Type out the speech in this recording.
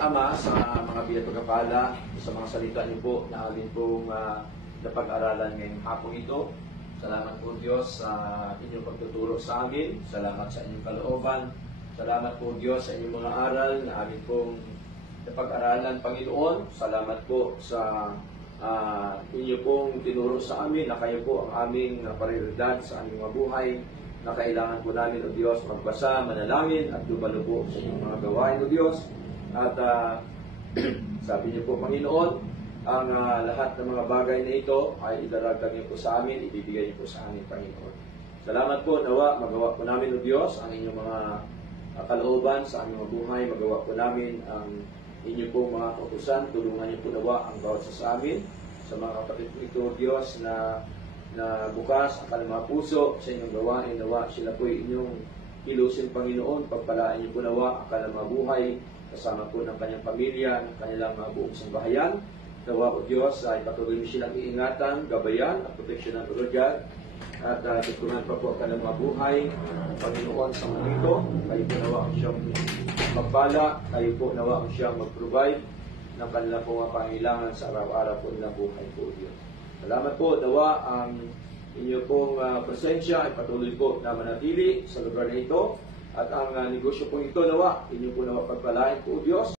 Ama, sa mga biyat pagkapala, sa mga salita niyo po na amin pong napag-aralan ngayong hapon ito. Salamat po Diyos sa inyong pagtuturo sa amin. Salamat sa inyong kalooban. Salamat po Diyos sa inyong mga aral na amin pong napag-aralan, Panginoon. Salamat po sa inyo pong tinuro sa amin na kayo po ang aming prioridad sa aming mga buhay, na kailangan po namin, O Diyos, magbasa, manalangin at dumalo po sa inyong mga gawain, O Diyos. At sabi niyo po, Panginoon, ang lahat ng mga bagay na ito ay idaragdag niyo po sa amin, ibibigay niyo po sa amin, Panginoon. Salamat po, nawa, magawa po namin, O Diyos, ang inyong mga kalooban sa aming mga buhay. Magawa po namin ang inyo po mga kautusan. Tulungan niyo po nawa ang bawat sa amin, sa mga kapatid po ito, O Diyos, na bukas ang kanilang mga puso sa inyong gawain. Nawa sila po inyong ilusin, Panginoon. Pagpalaan niyo po nawa ang kanilang mga buhay, kasama po ng kanyang pamilya, ng kanilang mga buong sambahayan. Nawa, O Diyos, ay patuloy niyo silang iingatan, gabayan at proteksyonan, O Lord God. At tutunan pa po ang kanilang mga buhay, Panginoon, sa mga ito. Kayo po nawa ang siyang magpala, kayo po nawa ang siyang mag-provide ng kanilang mga pangailangan sa araw-araw po nilang buhay po, O Diyos. Salamat po, nawa ang inyo pong presensya ay patuloy po na manatili sa lugar na ito. At ang negosyo po ito, nawa, inyo po nawa pagpalain po, O Diyos.